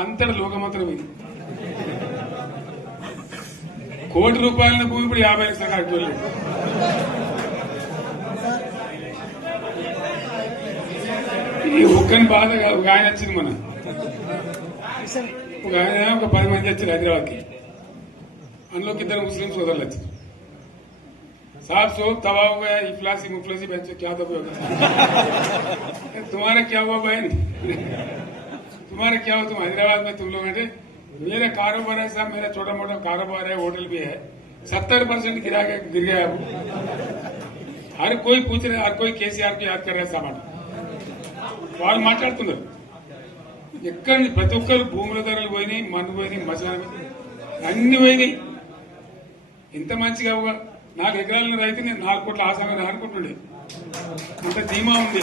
అంతటి లోకమంత్రం ఇది కోటి రూపాయల భూమి ఇప్పుడు యాభై లక్షల కాడికి వెళ్ళింది. ఈ ఒక్కని బాధ కాదు. ఒక ఆయన వచ్చింది మన ఒక ఆయన ఒక పది మంది వచ్చారు హైదరాబాద్కి అందులోకి ఇద్దరు ముస్లిం సోదరులు వచ్చారు साहब सो तबाह हो गया इफलासी मुफलसी बच्चों क्या दबे हो गया तुम्हारा क्या हुआ बहन तुम्हारा क्या हुआ तुम हैदराबाद में तुम लोग हैं मेरा कारोबार है साहब मेरा छोटा मोटा कारोबार है होटल भी है सत्तर परसेंट गिरा गया गिर गया अब हर कोई पूछ रहे हर कोई केसीआर को याद कर रहा है सामान వాళ్ళు మాట్లాడుతున్నారు ఎక్కడ నుంచి ప్రతి ఒక్కరు భూముల ధరలు పోయినాయి మన్ను పోయినాయి మసాలా పోయినాయి. అన్ని పోయినాయి ఎంత మంచిగా ఒక నాలుగు ఎకరాల రైతు నేను నాలుగు కోట్ల ఆసామని అనుకుంటుండే అంత ధీమా ఉంది